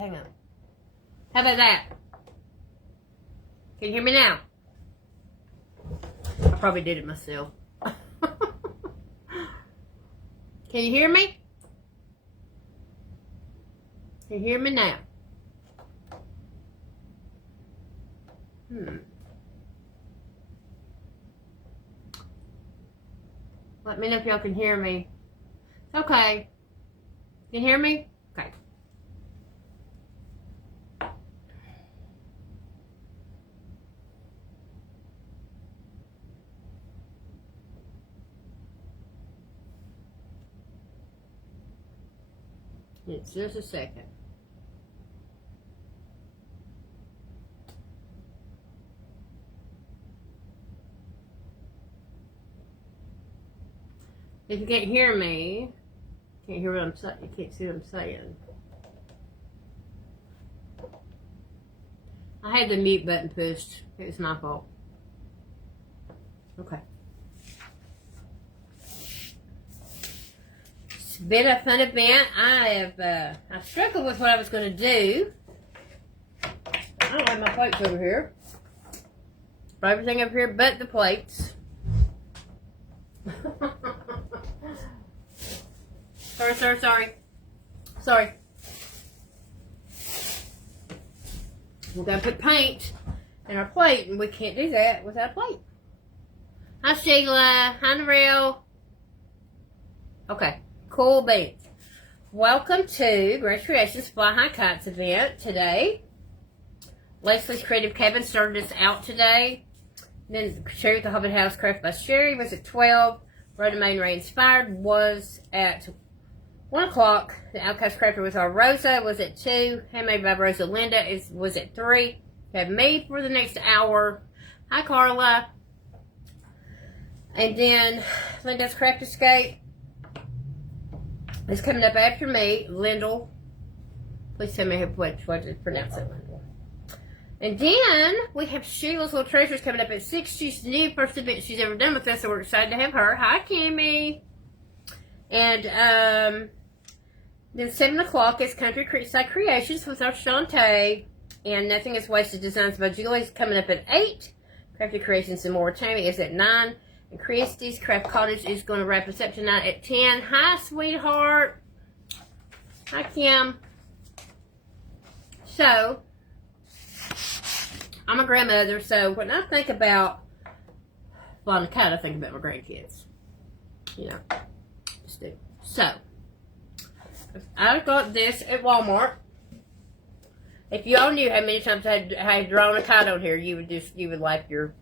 Hang on. How about that? Can you hear me now? I probably did it myself. Can you hear me? Can you hear me now? Let me know if y'all can hear me. Okay. Can you hear me? Okay. It's just a second. If you can't hear me, can't hear what I'm saying. You can't see what I'm saying. I had the mute button pushed. It was my fault. Okay. It's been a fun event. I struggled with what I was going to do. I don't have my plates over here. Everything over here but the plates. Sorry. We're going to put paint in our plate, and we can't do that without a plate. Hi, Sheila. Hi, Narelle. Okay, cool beans. Welcome to Great Creations Fly High Kites event today. Leslie's Creative Cabin started us out today. Then Sherry with the Hobbit House Craft by Sherry was at 12. Rhoda Main Ray Inspired was at 1 o'clock. The Outcast Crafter with our Rosa was at 2. Handmade by Rosa Linda was at 3. We have me for the next hour. Hi, Carla. And then Linda's Craft Escape is coming up after me. Lindell. Please tell me what to pronounce it, Lindell. And then we have Sheila's Little Treasures coming up at 6. She's the new first event she's ever done with us, so we're excited to have her. Hi, Kimmy. And then 7 o'clock is Country Creekside Creations with our Shantae. And Nothing is Wasted Designs by Julie's coming up at 8. Crafty Creations and More Tammy is at 9. And Christie's Craft Cottage is going to wrap us up tonight at 10. Hi, sweetheart. Hi, Kim. So, I'm a grandmother, so when I think about flying a kite, I think about my grandkids. You know, just do. So, I got this at Walmart. If you all knew how many times I had drawn a kite on here, you would laugh your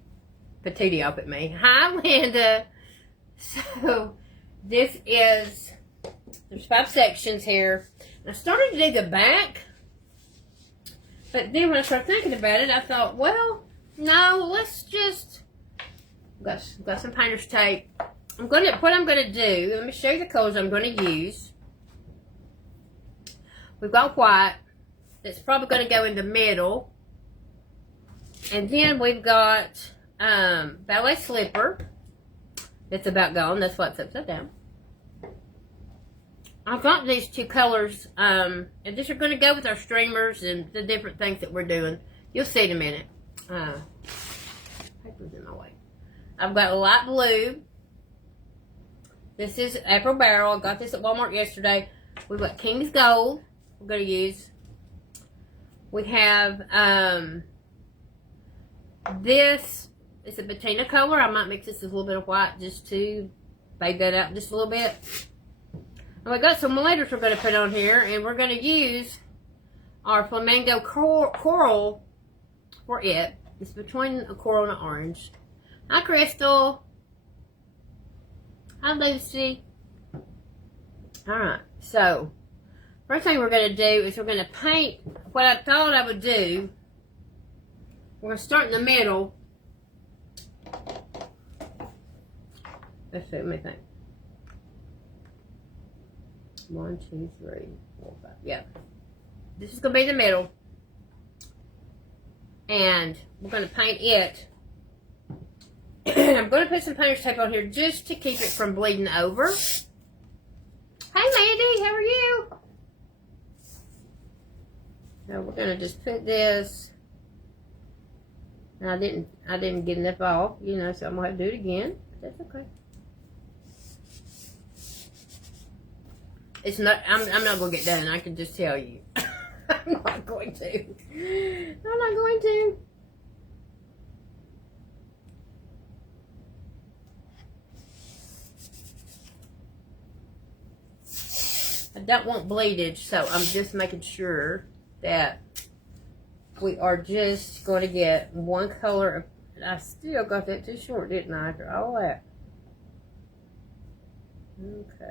patootie off at me. Hi, Linda. So, there's 5 sections here. I started to do the back, but then when I started thinking about it, I thought, well, no, let's just got some painter's tape. What I'm gonna do. Let me show you the colors I'm gonna use. We've got white. That's probably gonna go in the middle, and then we've got ballet slipper. That's about gone. That's why it's upside down. I've got these 2 colors, and these are going to go with our streamers and the different things that we're doing. You'll see in a minute. Paper's in my way. I've got a light blue. This is April Barrel. I got this at Walmart yesterday. We've got King's Gold we're going to use. We have this is a patina color. I might mix this with a little bit of white just to fade that out just a little bit. And we got some letters we're going to put on here, and we're going to use our Flamingo Coral for it. It's between a coral and an orange. Hi, Crystal. Hi, Lucy. Alright, so first thing we're going to do is we're going to paint what I thought I would do. We're going to start in the middle. Let's see, let me think. 1, 2, 3, 4, 5. Yeah. This is going to be the middle. And we're going to paint it. I'm going to put some painter's tape on here just to keep it from bleeding over. Hey, Mandy, how are you? So we're gonna just put this. And I didn't get enough off, you know, so I'm gonna have to do it again. But that's okay. It's not. I'm not gonna get done. I can just tell you. I'm not going to. I'm not going to. I don't want bleedage, so I'm just making sure that we are just going to get one color of. I still got that too short, didn't I? After all that. Okay.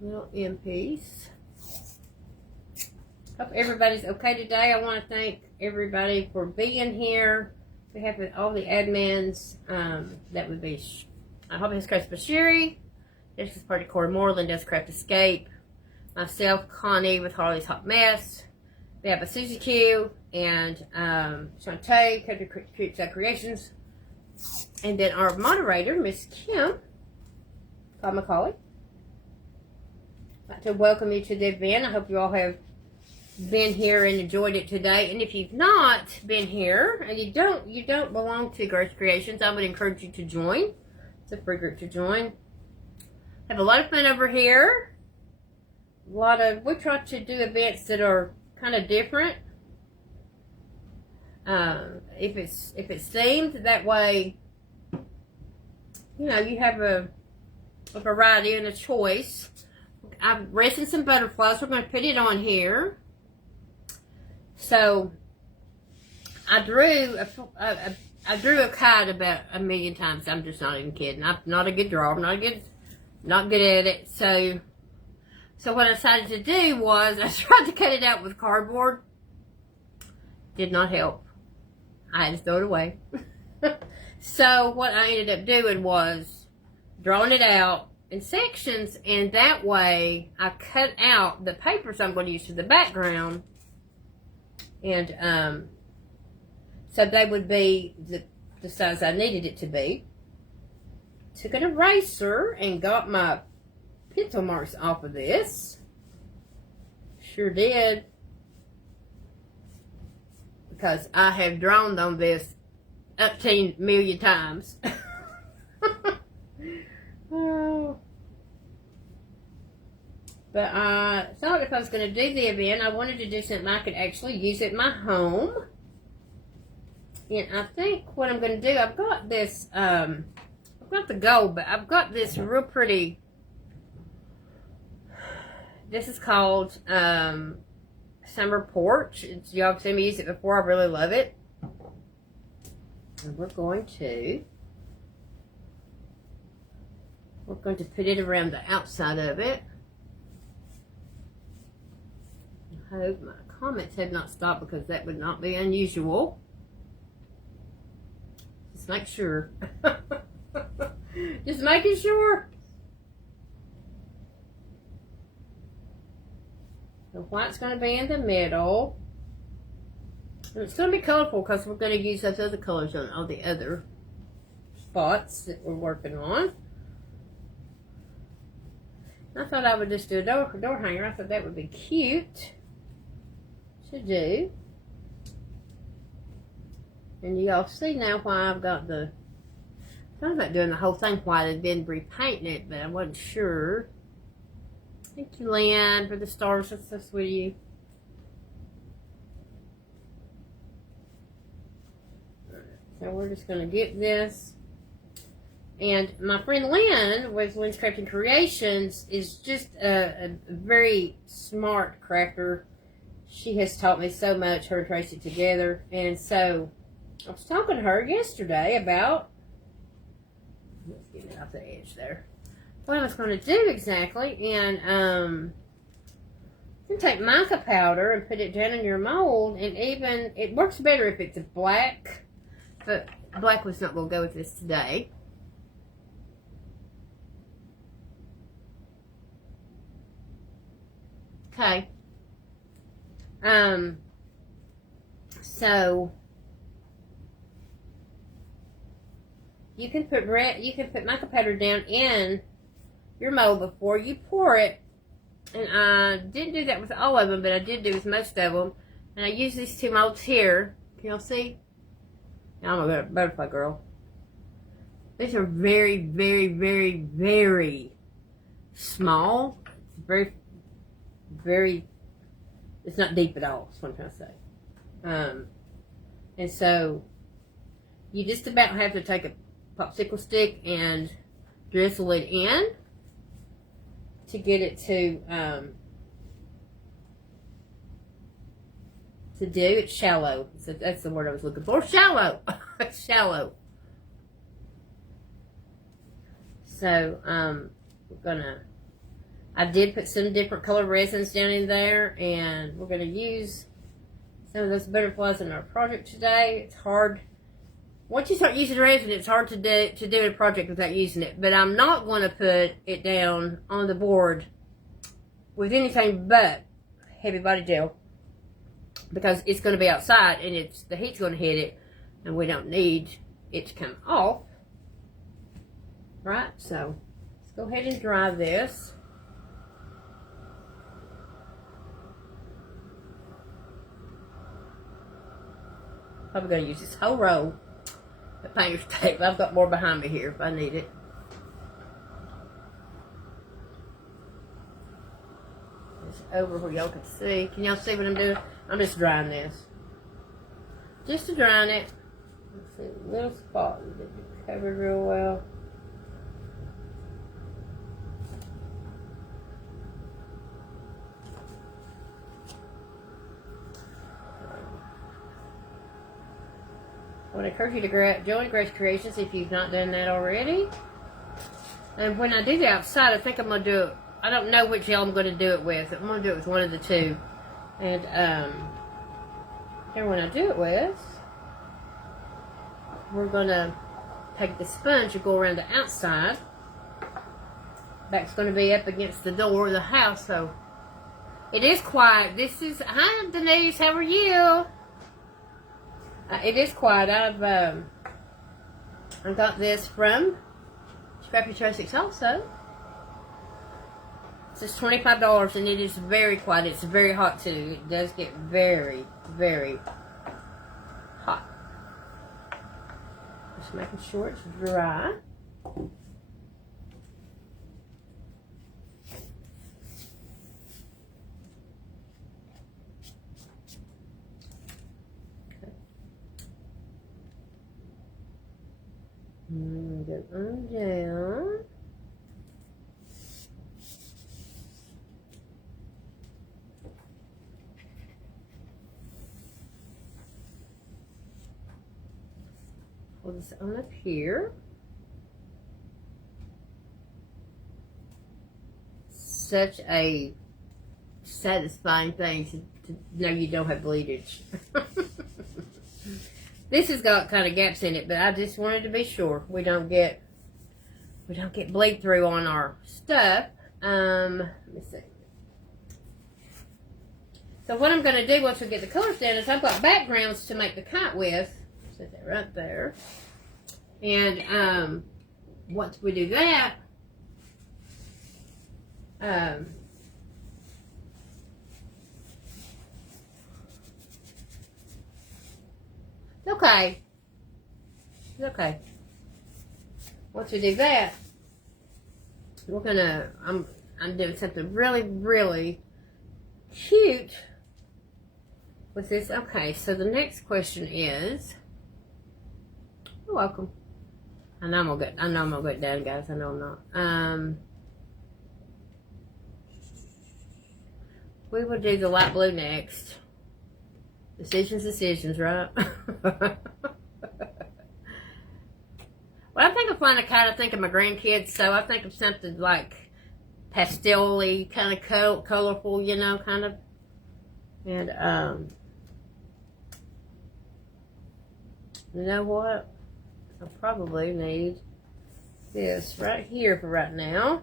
Little end piece. Hope everybody's okay today. I want to thank everybody for being here. We have all the admins. That would be Hobbyhouse Craft Bashiri, Jessica's Party Core Moreland, Does Craft Escape, myself, Connie with Harley's Hot Mess. We have a Susie Q and Shantae, Country Creekside Creations, and then our moderator, Miss Kim, Todd McCauley. I'd like to welcome you to the event. I hope you all have been here and enjoyed it today. And if you've not been here and you don't belong to Grace Creations, I would encourage you to join. It's a free group to join. Have a lot of fun over here. We try to do events that are kind of different. If it's themed, that way, you know, you have a variety and a choice. I'm resting some butterflies. We're going to put it on here. So I drew a kite about 1,000,000 times. I'm just not even kidding. I'm not a good drawer. I'm not good at it. So what I decided to do was I tried to cut it out with cardboard. Did not help. I had to throw it away. So what I ended up doing was drawing it out in sections, and that way I cut out the papers I'm going to use for the background, and so they would be the size I needed it to be. Took an eraser and got my pencil marks off of this. Sure did, because I have drawn on this 18,000,000 times. Oh. But I thought if I was going to do the event, I wanted to do something I could actually use at my home. And I think what I'm going to do, I've got this, I've got the gold, but I've got this real pretty, this is called Summer Porch. Y'all have seen me use it before. I really love it. And we're going to put it around the outside of it. I hope my comments have not stopped, because that would not be unusual. Just make sure. Just making sure. The white's going to be in the middle. And it's going to be colorful because we're going to use those other colors on all the other spots that we're working on. I thought I would just do a door hanger. I thought that would be cute to do. And y'all see now why I've got I thought about doing the whole thing white and then repainting it, but I wasn't sure. Thank you, Lynn, for the stars. That's so sweet of you. So we're just going to get this. And my friend Lynn with Lynn's Crafting Creations is just a very smart crafter. She has taught me so much, her and Tracy together. And so I was talking to her yesterday about, let's get it off the edge there, what I was going to do exactly. And you can take mica powder and put it down in your mold, and even, it works better if it's a black, but black was not going to go with this today. Okay. So you can put mica powder down in your mold before you pour it And I didn't do that with all of them, but I did do with most of them. And I used these 2 molds here. Can y'all see? I'm a butterfly girl. These are very, very, very, very small. It's very, very, it's not deep at all, is what I'm trying to say. And so, you just about have to take a popsicle stick and drizzle it in to get it to do. It's shallow. So that's the word I was looking for. Shallow. It's shallow. So we're gonna. I did put some different color resins down in there, and we're gonna use some of those butterflies in our project today. It's hard. Once you start using resin, it's hard to do a project without using it. But I'm not going to put it down on the board with anything but heavy body gel, because it's going to be outside and the heat's going to hit it, and we don't need it to come off. Right? So let's go ahead and dry this. Probably going to use this whole roll of painter's tape. I've got more behind me here if I need it. It's over where y'all can see. Can y'all see what I'm doing? I'm just drying this. Just to drying it. Let's see, a little spot that you covered real well. I would encourage you to join Grace Creations if you've not done that already. And when I do the outside, I think I'm going to do it. I don't know which gel I'm going to do it with. I'm going to do it with one of the two. And when I do it with, we're going to take the sponge and go around the outside. Back's going to be up against the door of the house, so it is quiet. Hi Denise, how are you? It is quiet. I got this from Scrappy Trostics also. It's $25 and it is very quiet. It's very hot too. It does get very, very hot. Just making sure it's dry. Get them down. Pull this on up here. Such a satisfying thing to know you don't have bleedage. This has got kind of gaps in it, but I just wanted to be sure we don't get bleed through on our stuff. Let me see. So what I'm going to do once we get the colors down is I've got backgrounds to make the kite with. Set that right there. And once we do that, okay. It's okay. Once we do that, we're gonna, I'm doing something really, really cute with this. Okay, so the next question is, you're welcome. I know I'm gonna get down, guys. I know I'm not. We will do the light blue next. Decisions, right? When I think of flying a kite, I think of my grandkids, so I think of something like pastel-y, kind of colorful, you know, kind of. And, you know what? I'll probably need this right here for right now.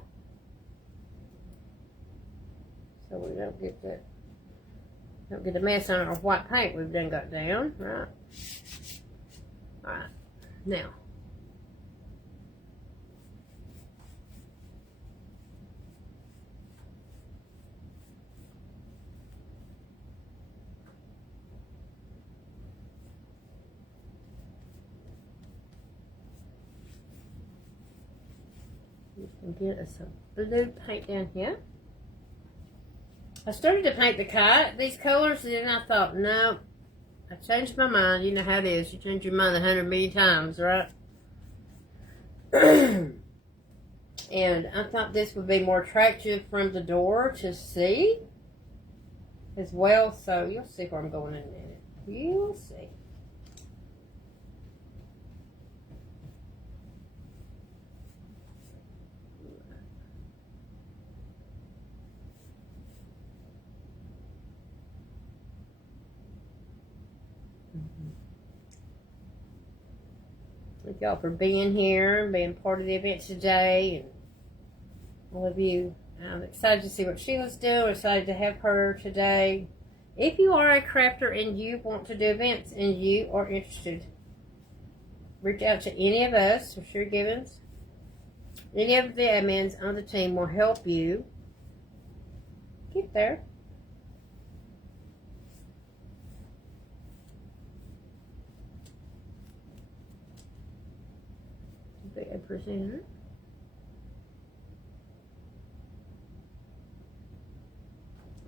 So we don't get that. Don't get a mess on our white paint we've done got down, right? Alright, now. Just gonna get us some blue paint down here. I started to paint the kite these colors, and then I thought, no, I changed my mind. You know how it is. You change your mind 100 million times, right? And I thought this would be more attractive from the door to see as well. So you'll see where I'm going in a minute. You'll see. Thank y'all for being here, being part of the event today, and all of you. I'm excited to see what Sheila's doing. Excited to have her today. If you are a crafter and you want to do events and you are interested, reach out to any of us, or Sherry Gibbons. Any of the admins on the team will help you get there. Be a presenter.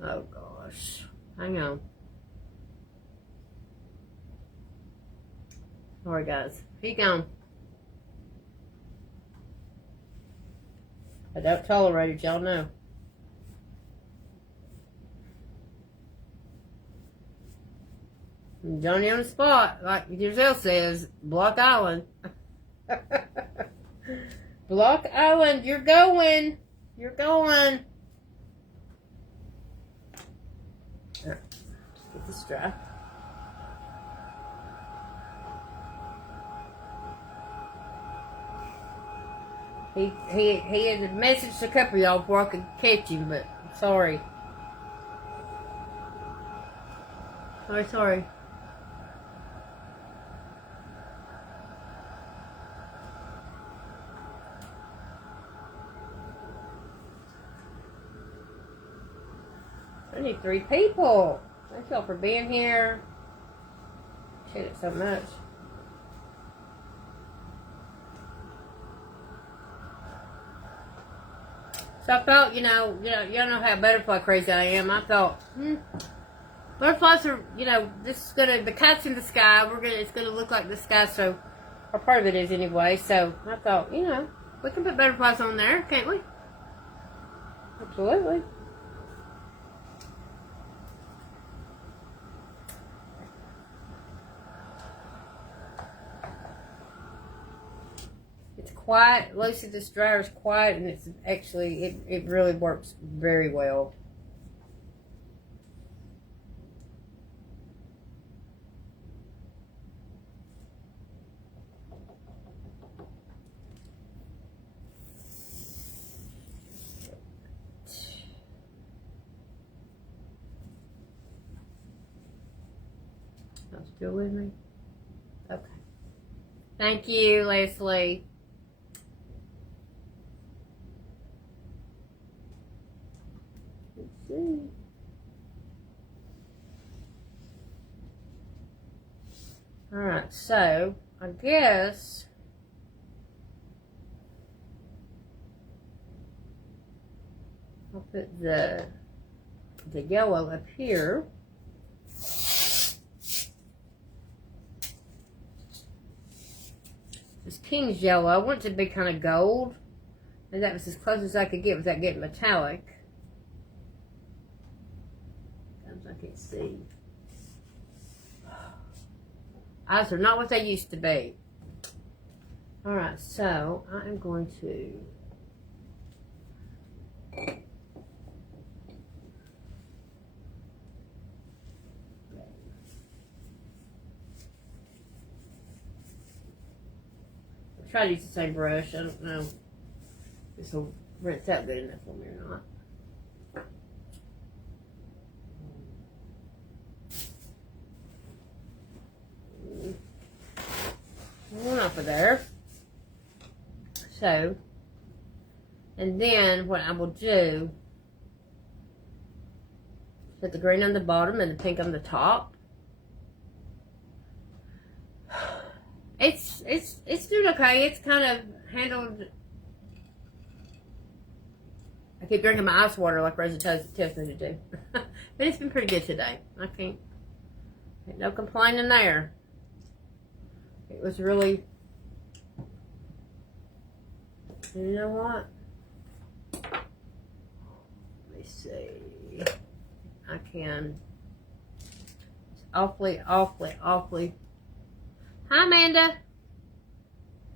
Oh gosh. Hang on. Sorry guys. Keep going. I don't tolerate it, y'all know. Johnny on the spot, like Giselle says, Block Island. Block Island, you're going. You're going. Right, get this dry. He had messaged a couple of y'all before I could catch him, but sorry. Sorry. I need 3 people. Thank y'all for being here. Appreciate it so much. So I thought, y'all know how butterfly crazy I am. I thought, butterflies are, this is the kite's in the sky. It's gonna look like the sky, so, or part of it is anyway. So I thought, we can put butterflies on there, can't we? Absolutely. Quiet. Lucy, this dryer is quiet, and it's actually it really works very well. Y'all still with me? Okay. Thank you, Leslie. Alright, so I guess I'll put the yellow up here. This King's yellow, I want it to be kind of gold, and that was as close as I could get without getting metallic. I can't see. Eyes are not what they used to be. Alright, so I am going to try to use the same brush. I don't know if this will rinse out good enough for me or not. One off of there. So, and then what I will do, put the green on the bottom and the pink on the top. It's doing okay. It's kind of handled I keep drinking my ice water like Rosa tells me to do. But it's been pretty good today. I can't, no complaining there. It was really, you know what? Let me see. I can. It's awfully. Hi, Amanda.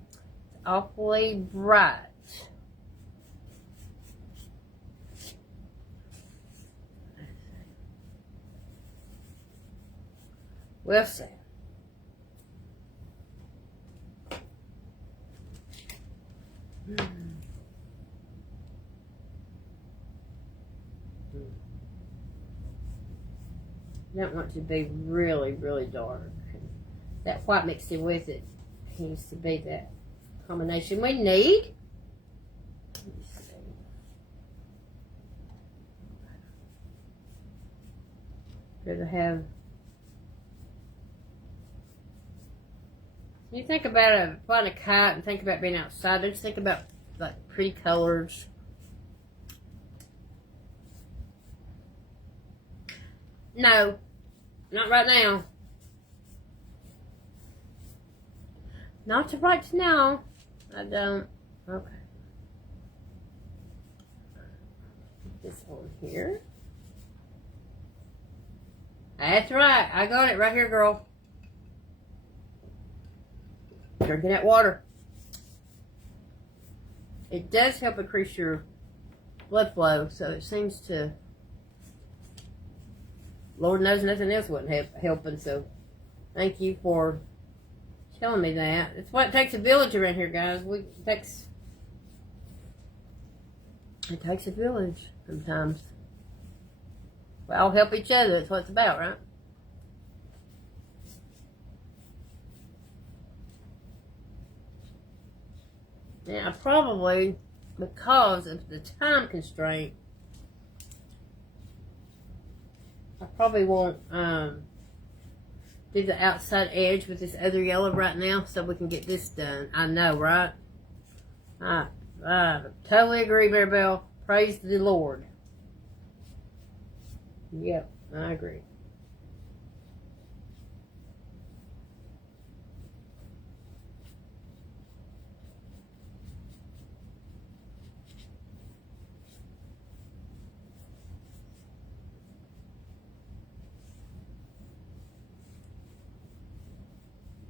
It's awfully bright. We'll see. You don't want to be really, really dark. That white mixed in with it needs to be that combination we need. Let me see. Good to have. You think about flying a kite and think about being outside. Don't just think about like pretty colors. No, not right now. Not right now. I don't. Okay. This one here. That's right. I got it right here, girl. Drinking that water. It does help increase your blood flow, so it seems to. Lord knows nothing else wasn't helping, so thank you for telling me that. It's what it takes a village around here, guys. It takes a village sometimes. We all help each other. That's what it's about, right? Now, probably because of the time constraint, I probably won't do the outside edge with this other yellow right now so we can get this done. I know, right? I totally agree, Maribel. Praise the Lord. Yep, I agree.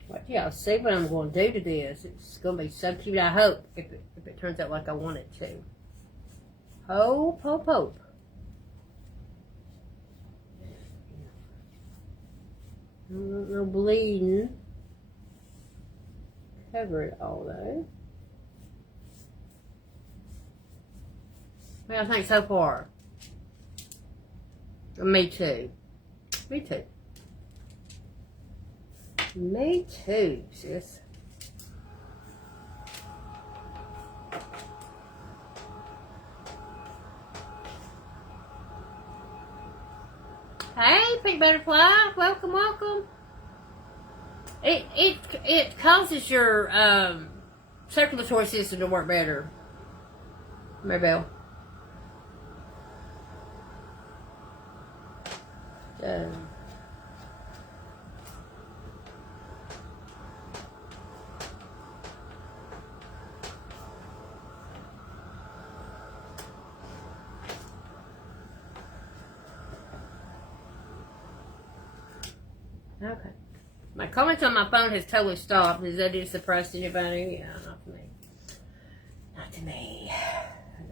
What y'all see what I'm going to do to this? It's going to be so cute, I hope, if it turns out like I want it to. Hope, hope, hope. No bleeding. Cover it all though. What do y'all think so far? Me too. Me too. Me too, sis. Hey, pink butterfly, welcome, welcome. It causes your circulatory system to work better, Maribel. Okay. My comments on my phone has totally stopped. Is that just surprised anybody? Yeah, not to me. Not to me.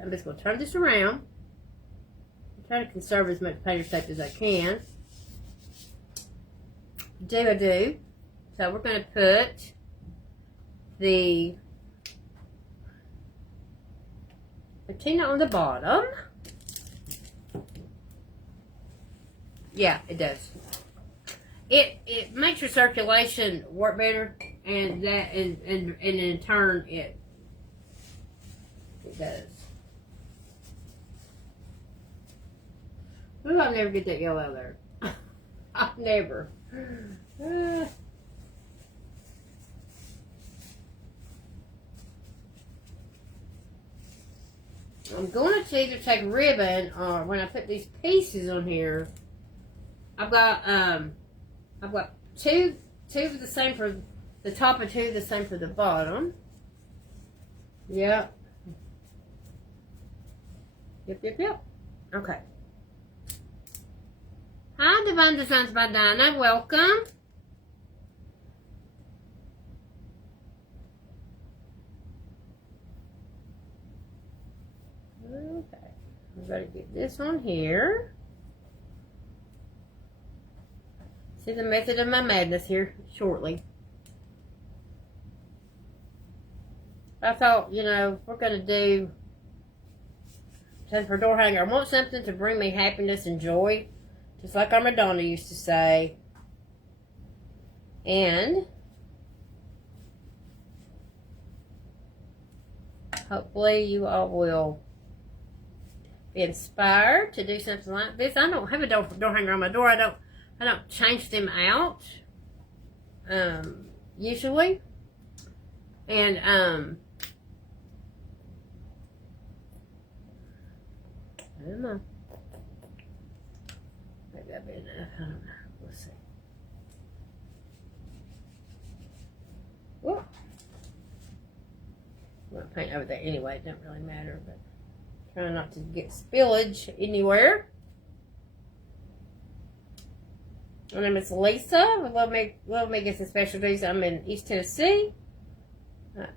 I'm just going to turn this around. I'm trying to conserve as much paper tape as I can. I do. So we're going to put the patina on the bottom. Yeah, it does. It makes your circulation work better, and that and in turn it does. Ooh, I'll never get that yellow out of there. I'll never. I'm going to either take ribbon or when I put these pieces on here, I've got two of the same for the top and two the same for the bottom. Yep. Yep. Okay. Hi, Divine Designs by Dinah. Welcome. Okay. I'm going to get this on here. See the method of my madness here shortly. I thought, you know, we're going to do something for door hanger. I want something to bring me happiness and joy, just like our Madonna used to say. And hopefully you all will be inspired to do something like this. I don't have a door hanger on my door. I don't change them out usually. And I don't know. Maybe that'll be enough. I don't know. We'll see. Whoa. I'm going to paint over there anyway. It doesn't really matter, but trying not to get spillage anywhere. My name is Lisa with Love Makes and Specialties. I'm in East Tennessee.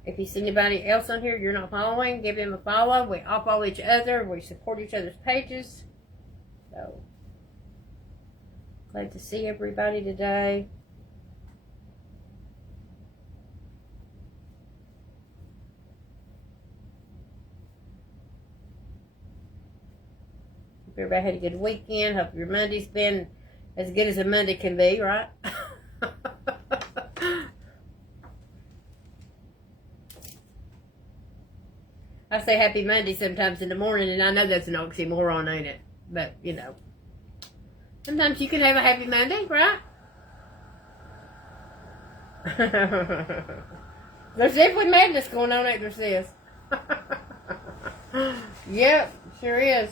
If you see anybody else on here you're not following, give them a follow. We all follow each other. We support each other's pages. So, glad to see everybody today. Hope everybody had a good weekend. Hope your Monday's been as good as a Monday can be, right? I say happy Monday sometimes in the morning, and I know that's an oxymoron, ain't it? But, you know, sometimes you can have a happy Monday, right? There's definitely madness going on after this. Yep, sure is.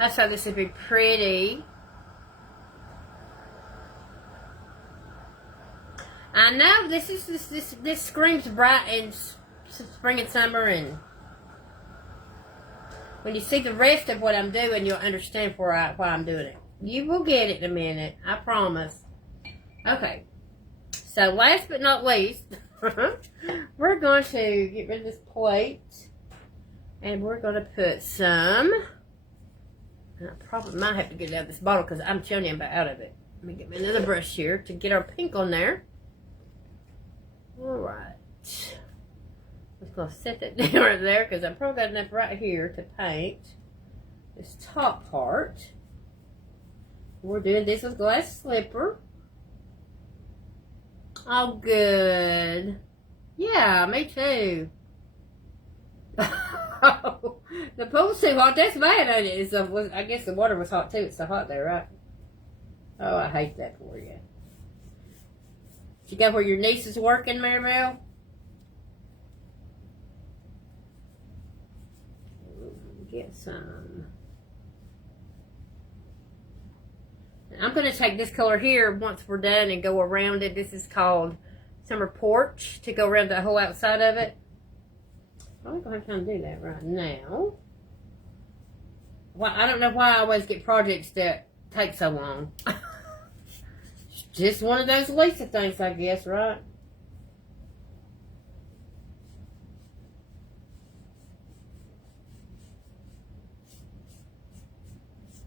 I thought this would be pretty. I know this screams bright and spring and summer, and when you see the rest of what I'm doing, you'll understand why I'm doing it. You will get it in a minute, I promise. Okay, so last but not least, we're going to get rid of this plate, and we're going to put some. I probably might have to get it out of this bottle because I'm telling you I'm about out of it. Let me get me another brush here to get our pink on there. Alright. I'm just going to set that down right there because I've probably got enough right here to paint this top part. We're doing this with glass slipper. Oh, good. Yeah, me too. The pool's too hot. That's bad, ain't it? So, I guess the water was hot too. It's so hot there, right? Oh, I hate that for you. You go where your niece is working, Maribel? Get some. I'm going to take this color here once we're done and go around it. This is called Summer Porch, to go around the whole outside of it. I'm going to have time to do that right now. Well, I don't know why I always get projects that take so long. Just one of those Lisa things, I guess, right?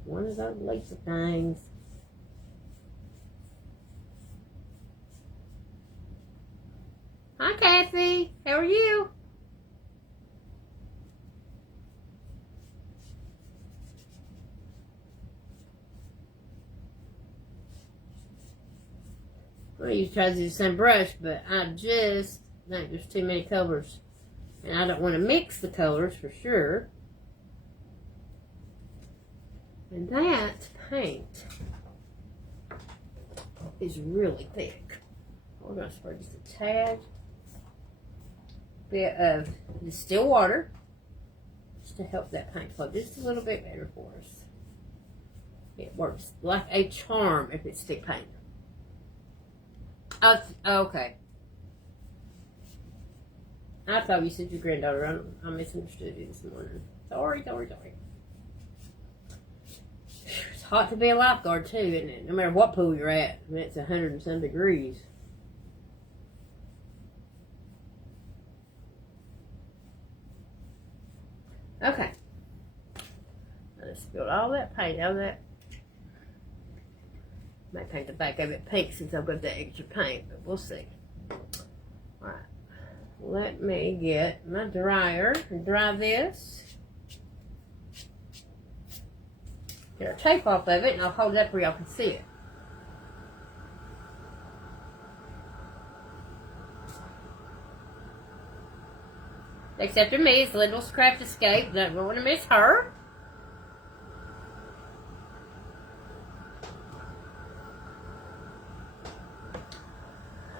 One of those Lisa things. Hi, Kathy. How are you? I used to try to do the same brush, but I just think there's too many colors. And I don't want to mix the colors for sure. And that paint is really thick. We're going to spray just a tad bit of distilled water just to help that paint flow just a little bit better for us. It works like a charm if it's stick paint. Oh, okay. I thought you said your granddaughter. I misunderstood you this morning. Sorry. It's hot to be a lifeguard too, isn't it? No matter what pool you're at. I mean, it's 100 and some degrees. Okay. Let's spill all that paint out of that. Might paint the back of it pink since I've got that extra paint, but we'll see. Alright. Let me get my dryer and dry this. Get our tape off of it and I'll hold it up where y'all can see it. Next after me is Little Craft Escape. Don't want to miss her.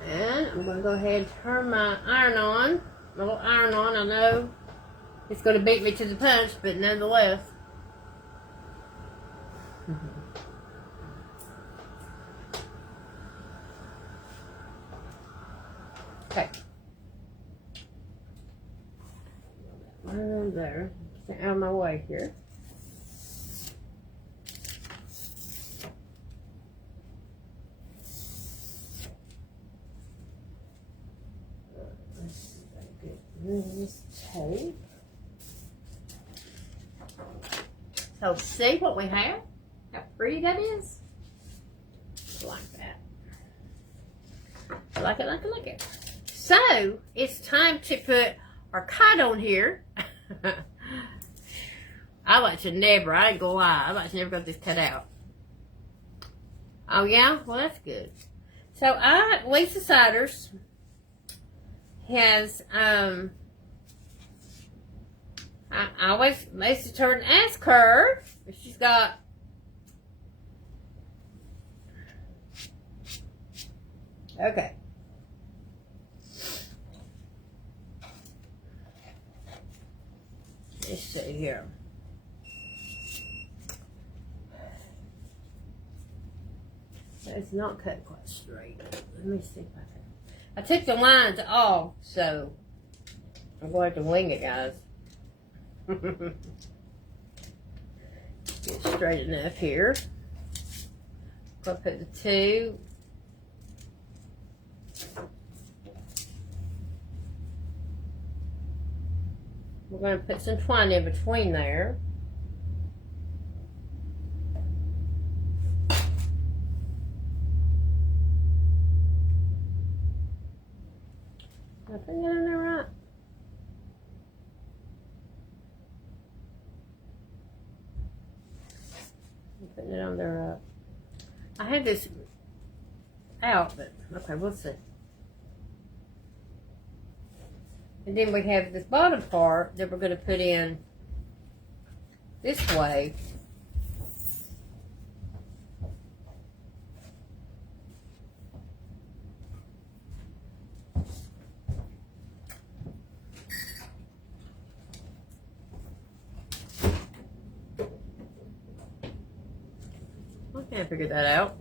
And I'm going to go ahead and turn my iron on. My little iron on. I know it's going to beat me to the punch, but nonetheless. Okay. Right there. Get out of my way here. Let's see if I can get rid of this tape. So see what we have? How pretty that is? Like that. Like it. So it's time to put our kite on here. I ain't gonna lie, I never got this cut out. Oh yeah? Well, that's good. So Lisa Siders has, I always makes the turn and ask her if she's got okay. Let's see here. It's not cut quite straight. Let me see if I took the lines off, so I'm going to have to wing it, guys. Get straight enough here. I'll put the two. We're going to put some twine in between there. Am I putting it on there right? I'm putting it on there right. I had this out, but okay, we'll see. And then we have this bottom part that we're going to put in this way. I can't figure that out.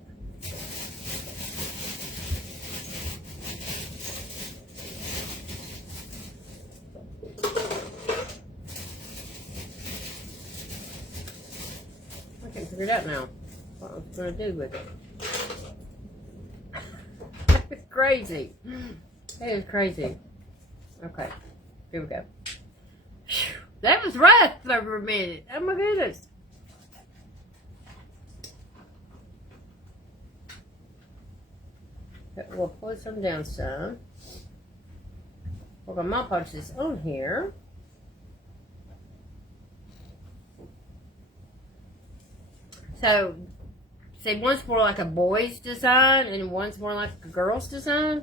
I can't figure it out now. What I was going to do with it. It's crazy. It is crazy. Okay. Here we go. Whew. That was rough over a minute. Oh my goodness. We'll pull some down some. We're going to Mod Podge this on here. So, see, one's more like a boy's design and one's more like a girl's design.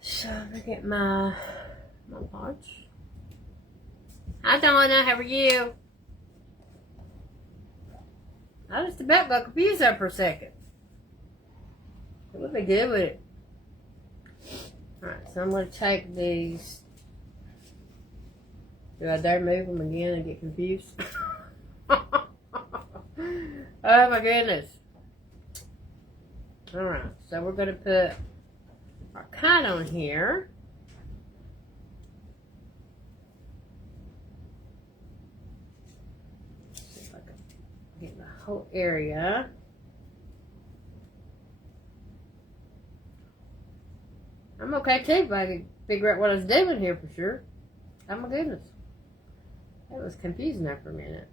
So, I'm going to get my Mod Podge. Hi, Donna. How are you? I just about got confused there for a second. It would be good with it. Alright, so I'm going to take these. Do I dare move them again and get confused? Oh my goodness. Alright, so we're going to put our kite on here. See if I can get the whole area. I'm okay too if I could figure out what I was doing here for sure. Oh my goodness. That was confusing there for a minute.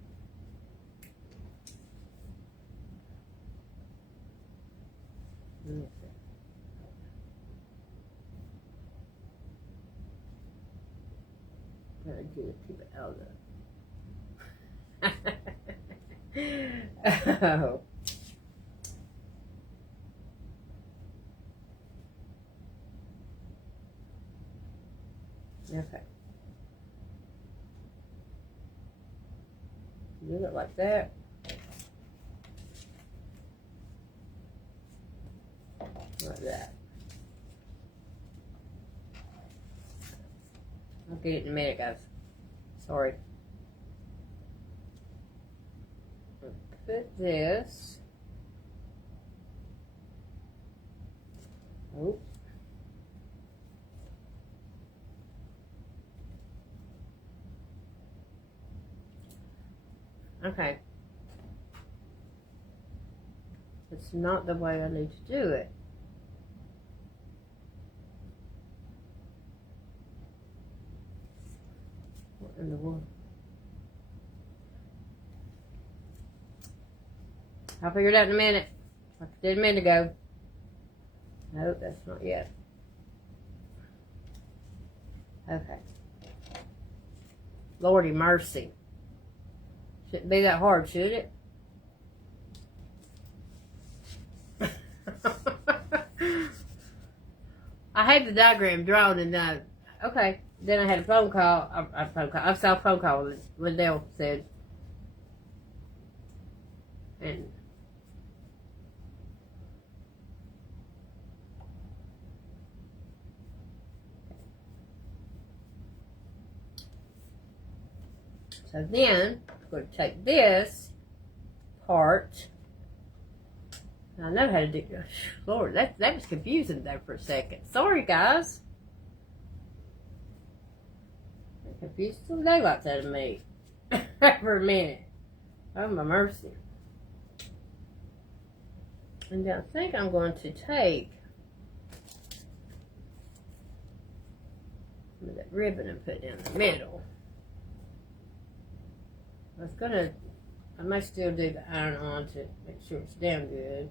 Let me see. Gotta get it, keep it out of there. Oh. Okay. Do it like that. Like that. I'll get it in a minute, guys. Sorry. Put this. Oh. Okay. It's not the way I need to do it. What in the world? I'll figure it out in a minute. Like I did a minute ago. Nope, that's not yet. Okay. Lordy mercy. Shouldn't be that hard, should it? I had the diagram drawn and okay. Then I had a phone call. I saw a phone call with Liddell said. And so then I'm going to take this part. I know how to do. Lord, that was confusing there for a second. Sorry, guys. That confused some daylights out of me for a minute. Oh my mercy. And I think I'm going to take that ribbon and put it in the middle. I might still do the iron on to make sure it's down good.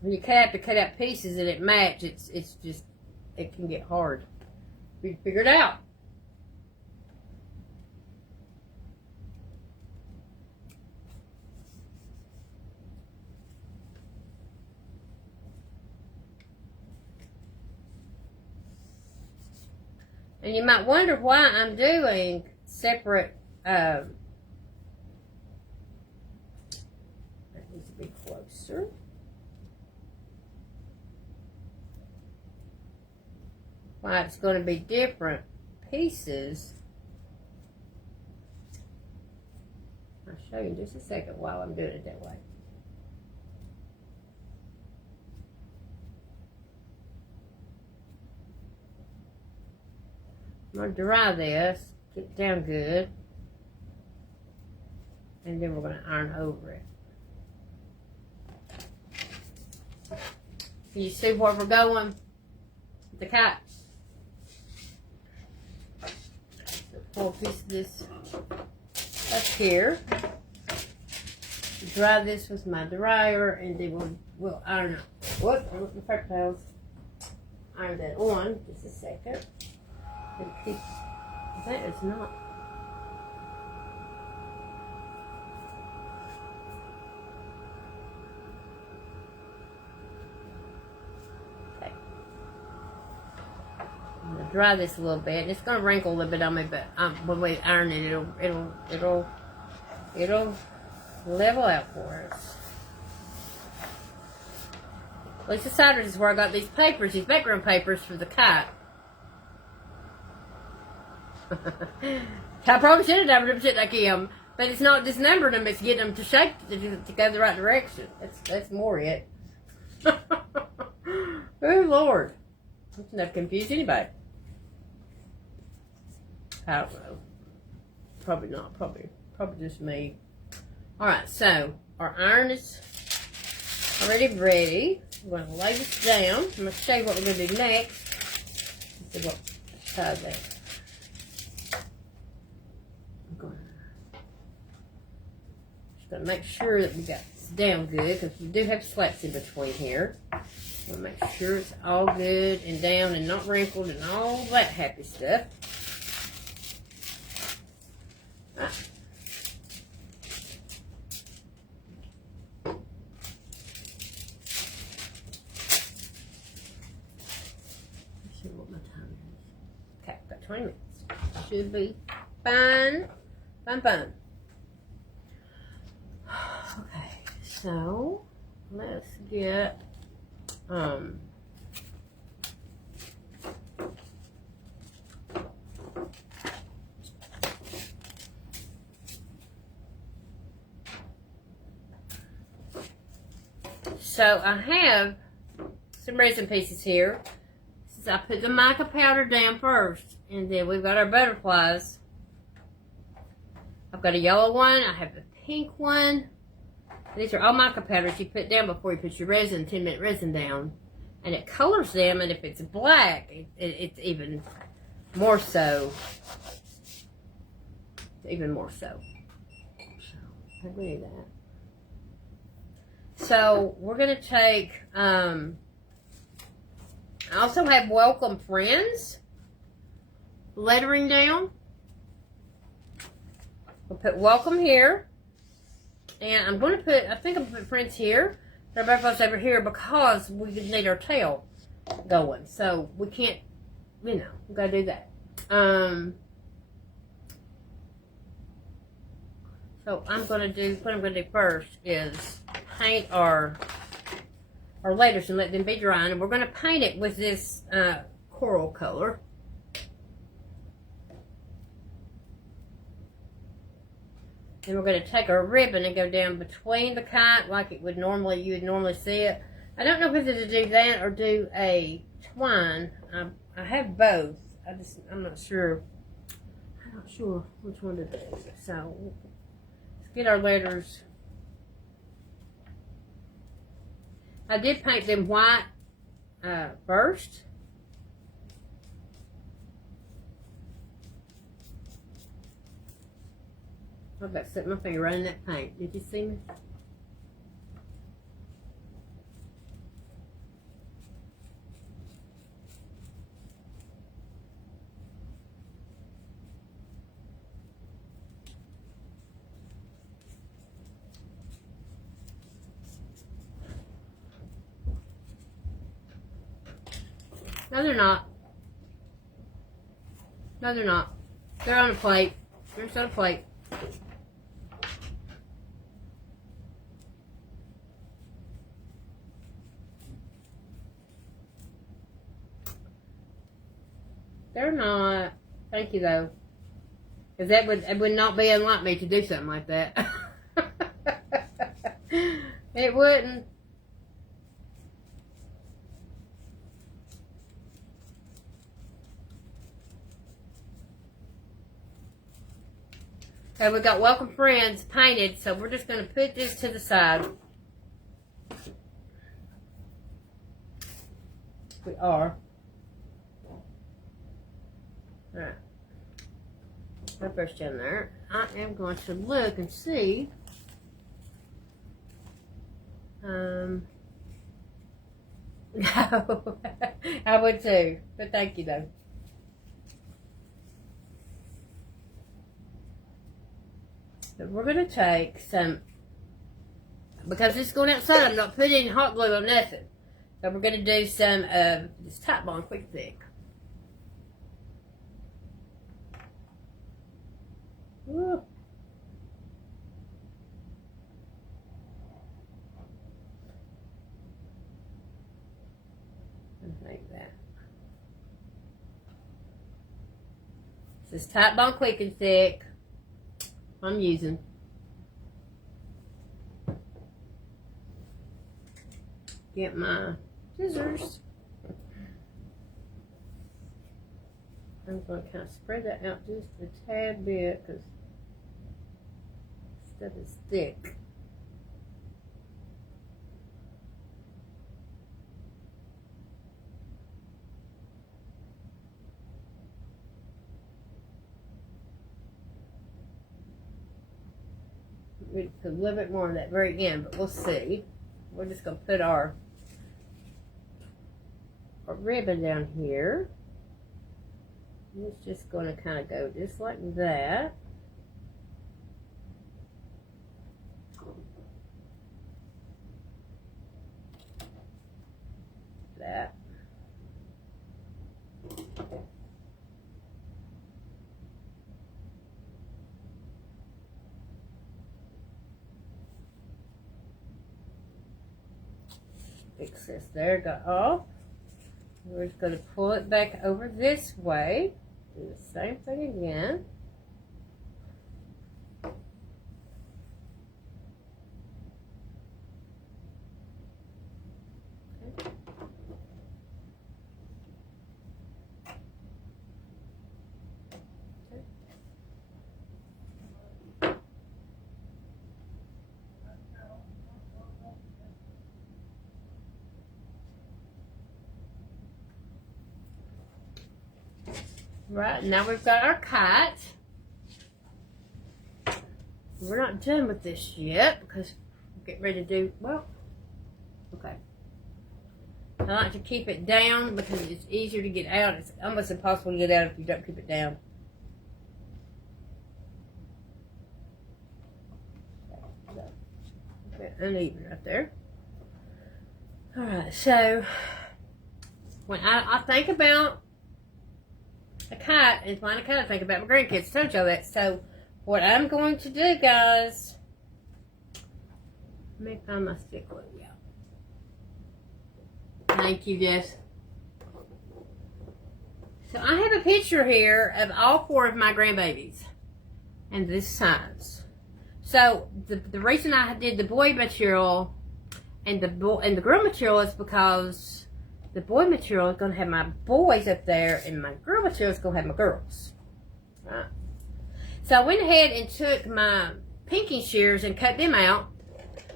When you have to cut out pieces and it match, it can get hard. We figured it out. And you might wonder why I'm doing separate, that needs to be closer. Why it's going to be different pieces. I'll show you in just a second while I'm doing it that way. I'm going to dry this, get it down good, and then we're going to iron over it. Can you see where we're going? The kite. Pull a piece of this up here. Dry this with my dryer, and then we'll iron it. Whoop, I'm looking for paper towels. Iron that on just a second. That is not. dry this a little bit. It's gonna wrinkle a little bit on me, but when we iron it, it'll level out for us. Lisa Siders is where I got these papers, these background papers for the kite. I probably should have done them shit like him, but it's not just numbering them; it's getting them to shape to go the right direction. That's more it. Oh Lord, that's enough to confuse anybody. I don't know. Probably not. Probably just me. All right, so our iron is already ready. We're going to lay this down. I'm going to show you what we're going to do next. Let's see what side that. I'm going to make sure that we got this down good, because we do have slats in between here. We'll make sure it's all good and down and not wrinkled and all that happy stuff. All right. What my time is. Okay, got 20 minutes. Should be fine. Fine. Okay, so let's get so I have some resin pieces here. I put the mica powder down first, and then we've got our butterflies. I've got a yellow one, I have a pink one. These are all mica powders you put down before you put your resin, 10-minute resin down. And it colors them, and if it's black, it's even more so. Even more so. So, I think we need that. So, we're going to take... I also have Welcome Friends lettering down. We'll put Welcome here. And I'm going to put, I think I'm going to put Friends here. Our butterflies over here, because we need our tail going. So we can't, you know, we got to do that. So I'm going to do, what I'm going to do first is paint our letters and let them be drying, and we're going to paint it with this coral color. And we're going to take our ribbon and go down between the kite like it would normally, you would normally see it. I don't know whether to do that or do a twine. I have both. I'm not sure. I'm not sure which one to do. So let's get our letters. I did paint them white first. I was about to set my finger right in that paint. Did you see me? No, they're not. No, they're not. They're on a plate. They're just on a plate. They're not. Thank you, though. Because it would not be unlike me to do something like that. It wouldn't. Okay, we've got Welcome Friends painted, so we're just going to put this to the side. We are. Alright. My brush down there. I am going to look and see. No. I would too. But thank you though. So we're going to take some, because it's going outside, I'm not putting hot glue on nothing. So we're going to do some of this Tite Bond Quick Thick. Ooh. Like that. This is Tite Bond Quick and Thick I'm using. Get my scissors. I'm going to kind of spread that out just a tad bit because stuff is thick. We put a little bit more on that very end, but we'll see. We're just going to put our ribbon down here. It's just going to kind of go just like that. That. Fix this there, got off. We're just going to pull it back over this way. Do the same thing again. Okay. Right, now we've got our kite. We're not done with this yet because we're getting ready to do, well, okay. I like to keep it down because it's easier to get out. It's almost impossible to get out if you don't keep it down. Okay, uneven right there. Alright, so when I think about a kite and flying a kite, I think about my grandkids. I told y'all that. So what I'm going to do, guys, let me find my stick glue. Yeah. Thank you, Jess. So I have a picture here of all 4 of my grandbabies and this size. So the reason I did the boy material and the girl material is because the boy material is going to have my boys up there, and my girl material is going to have my girls. Right. So I went ahead and took my pinking shears and cut them out.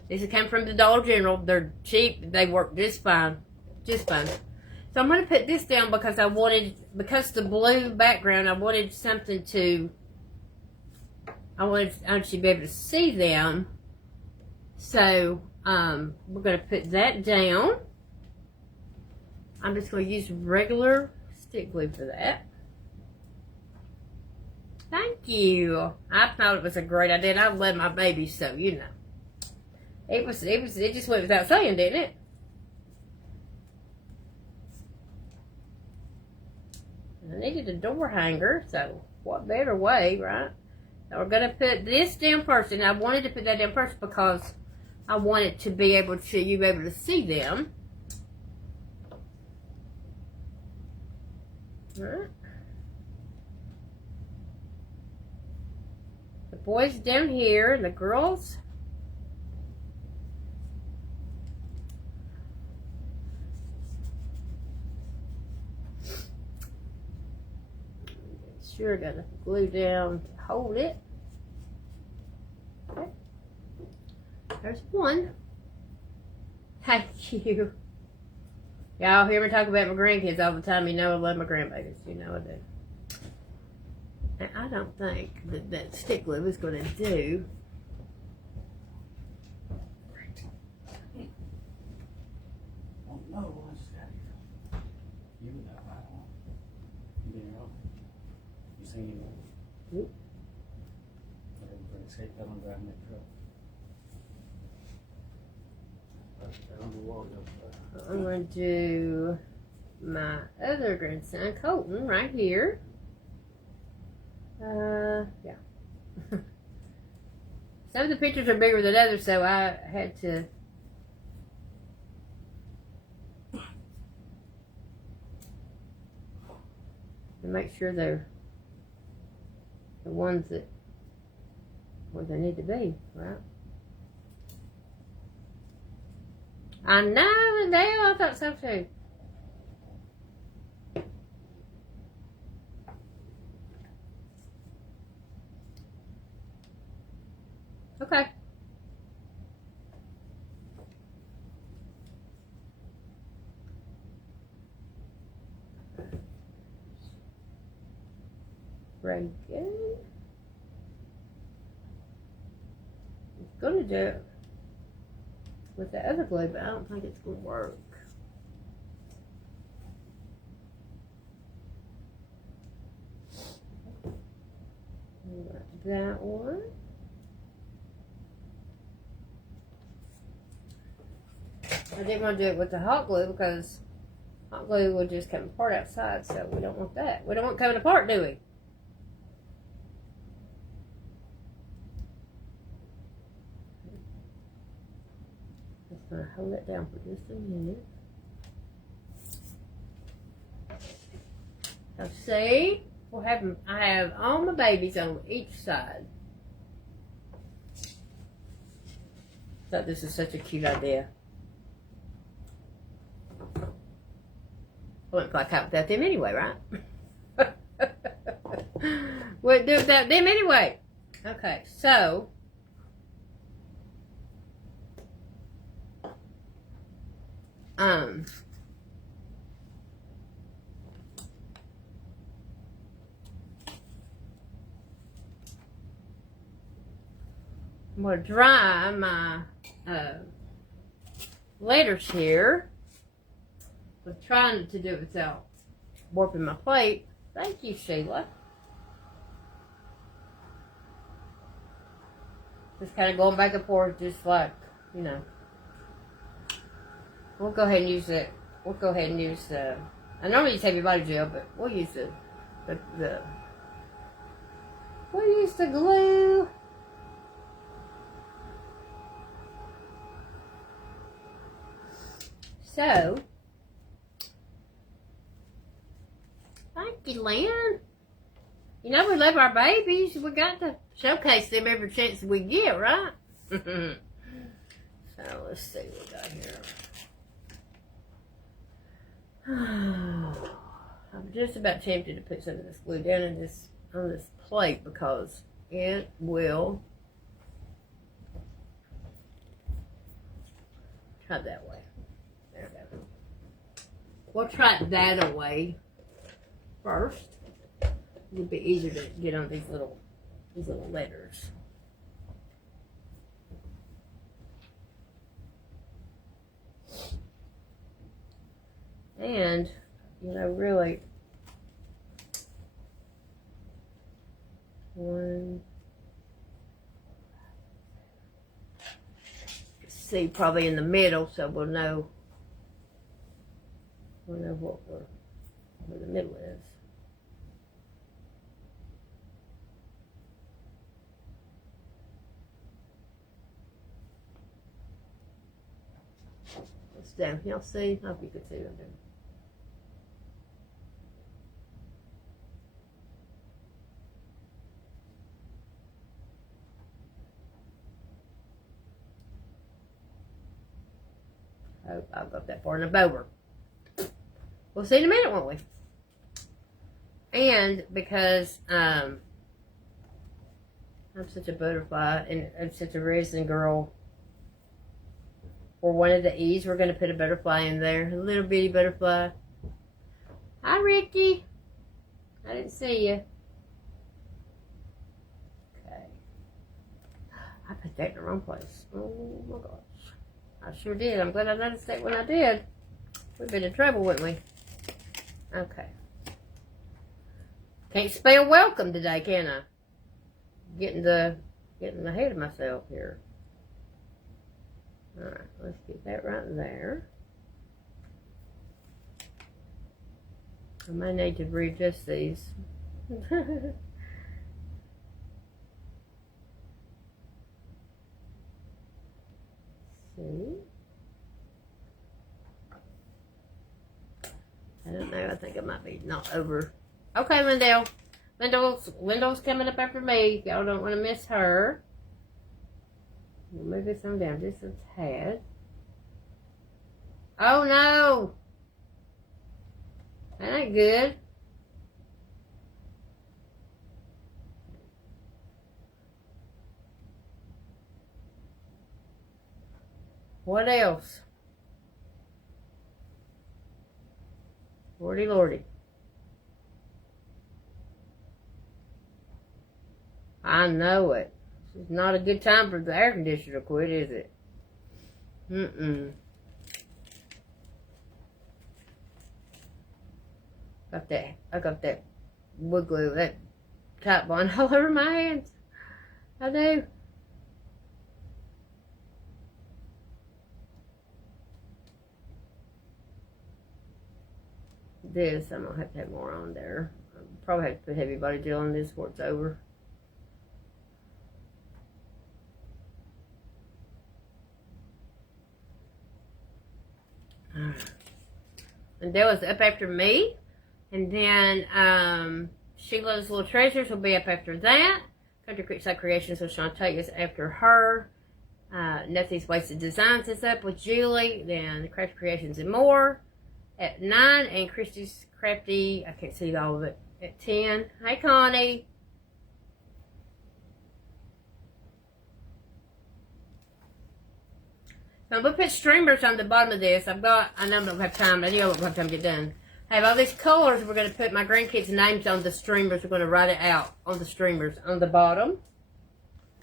These come from the Dollar General. They're cheap. They work just fine. Just fine. So I'm going to put this down because because the blue background, I wanted something to, I wanted to be able to see them. So we're going to put that down. I'm just going to use regular stick glue for that. Thank you. I thought it was a great idea. And I love my babies, so you know. It just went without saying, didn't it? I needed a door hanger, so what better way, right? Now we're going to put this down first, and I wanted to put that down first because I wanted to be able to, you be able to see them. Right. The boys down here, and the girls. Sure, got to glue down to hold it. Okay. There's one. Thank you. Y'all hear me talk about my grandkids all the time. You know I love my grandbabies. You know I do. And I don't think that stick glue is going to do. Oh no, I just got here. You know I don't. You know. You seen him? Nope. I didn't bring a skate pedal and driving that truck. I'm going to do my other grandson, Colton, right here. Yeah. Some of the pictures are bigger than others, so I had to make sure they're the ones that where they need to be, right? I know, Dale, I thought so too. Okay. Reagan. It's gonna do it with the other glue, but I don't think it's gonna work. That one. I didn't want to do it with the hot glue because hot glue will just come apart outside, so we don't want that. We don't want it coming apart, do we? Just gonna hold it down for just a minute. Now see, I have all my babies on each side. Thought this is such a cute idea. I wouldn't fly kite without them anyway, right? Wouldn't do it without them anyway. Okay, so I'm gonna dry my letters here. I was trying to do it without warping my plate. Thank you, Sheila. Just kind of going back and forth, just like, you know. We'll go ahead and use it. We'll go ahead and use the. I normally use heavy body gel, but we'll use we'll use the glue. So, thank you, Lynn. You know we love our babies. We got to showcase them every chance we get, right? So let's see what we got here. I'm just about tempted to put some of this glue down on this plate because it will. Try that way. There we go. We'll try it that way first. It'll be easier to get on these little letters. And, you know, really, see probably in the middle, so we'll know what where the middle is. It's down. Y'all see? I hope you can see what I'm doing. Hope I'll go that far enough over. We'll see in a minute, won't we? And because I'm such a butterfly and I'm such a resin girl, for one of the E's, we're going to put a butterfly in there. A little bitty butterfly. Hi, Ricky. I didn't see you. Okay. I put that in the wrong place. Oh, my gosh. I sure did. I'm glad I noticed that when I did. We'd been in trouble, wouldn't we? Okay. Can't spell welcome today, can I? Getting ahead of myself here. Alright, let's get that right there. I may need to readjust these. see. I don't know. I think it might be not over. Okay, Lindell. Lindell's coming up after me. Y'all don't want to miss her. We'll move this one down just a tad. Oh no! That ain't good. What else? Lordy, lordy. I know it. It's not a good time for the air conditioner to quit, is it? Mm-mm. I got that wood glue, that Kite bond all over my hands. I do. This, I'm gonna have to have more on there. I'll probably have to put heavy body gel on this before it's over. And that was up after me. And then Sheila's Little Treasures will be up after that. Country Creekside Creations with Shantae is after her. Nothing's Wasted Designs is up with Julie. Then Craft Creations and More at 9. And Christy's Crafty, I can't see all of it, at 10. Hi, Connie. So I'm going to put streamers on the bottom of this. I know I don't have time. I don't have time to get done. I have all these colors. We're going to put my grandkids' names on the streamers. We're going to write it out on the streamers on the bottom.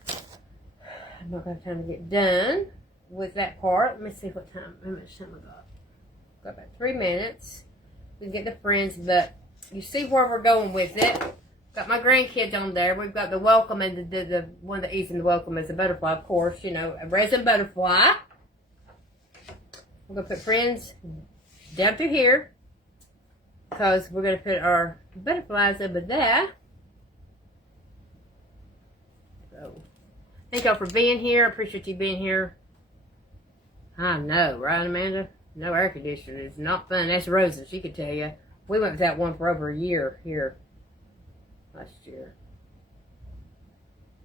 I'm not going to have time to get done with that part. Let me see what time. How much time I got? Got about 3 minutes. We can get the friends, but you see where we're going with it. Got my grandkids on there. We've got the welcome, and the one that eats in the welcome is a butterfly, of course. You know, a resin butterfly. We're going to put friends down through here because we're going to put our butterflies over there. So, thank y'all for being here. I appreciate you being here. I know, right, Amanda? No air conditioner is not fun. That's Rosa, she could tell you. We went without one for over a year here last year.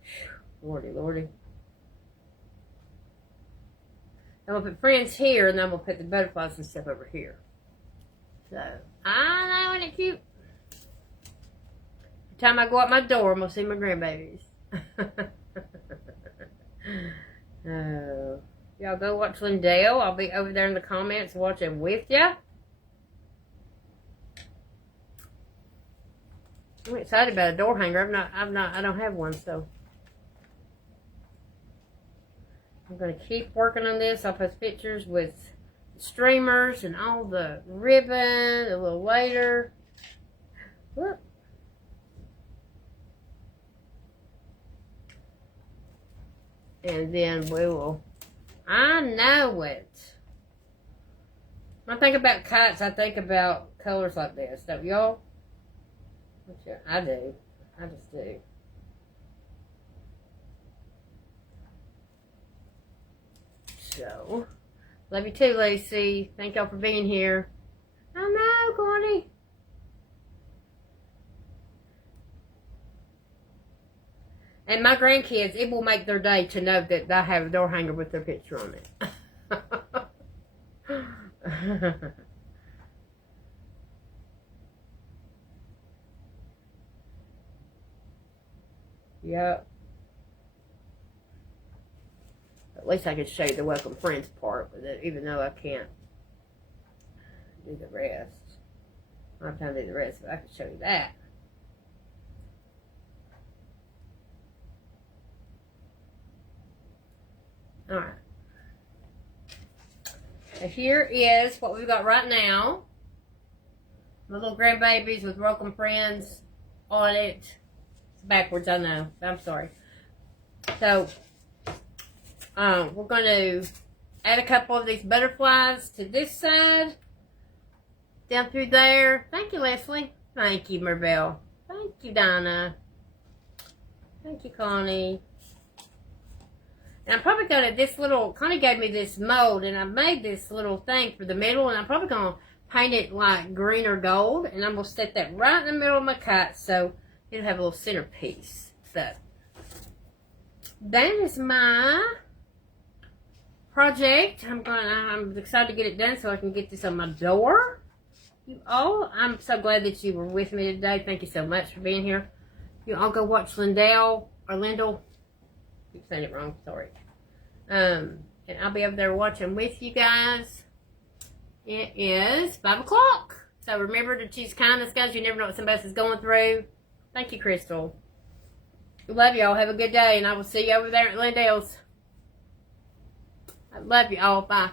Whew, lordy, lordy. I'm going to put friends here, and then I'm going to put the butterflies and stuff over here. So, I know, isn't it cute? Every time I go out my door, I'm going to see my grandbabies. Oh, y'all go watch Lindell. I'll be over there in the comments watching with ya. I'm excited about a door hanger. I don't have one, so. I'm going to keep working on this. I'll post pictures with streamers and all the ribbon a little later. Look. And then we will, I know it. When I think about kites, I think about colors like this. Don't y'all? I do. I just do. So, love you too, Lacey. Thank y'all for being here. I know, Connie. And my grandkids, it will make their day to know that I have a door hanger with their picture on it. Yep. At least I could show you the welcome friends part with it, even though I can't do the rest. I don't have time to do the rest, but I can show you that. Alright. So here is what we've got right now. My little grandbabies with welcome friends on it. It's backwards, I know. I'm sorry. So, we're going to add a couple of these butterflies to this side. Down through there. Thank you, Leslie. Thank you, Marvell. Thank you, Donna. Thank you, Connie. And I'm probably going to, this little, Connie gave me this mold, and I made this little thing for the middle, and I'm probably going to paint it like green or gold, and I'm going to set that right in the middle of my kite, so it'll have a little centerpiece. So, that is my project. I'm excited to get it done so I can get this on my door. You all, I'm so glad that you were with me today. Thank you so much for being here. You all go watch Lindell. Keep saying it wrong, sorry. And I'll be over there watching with you guys. It is 5 o'clock. So remember to choose kindness, guys. You never know what somebody else is going through. Thank you, Crystal. Love y'all. Have a good day, and I will see you over there at Lindell's. I love you all. Bye.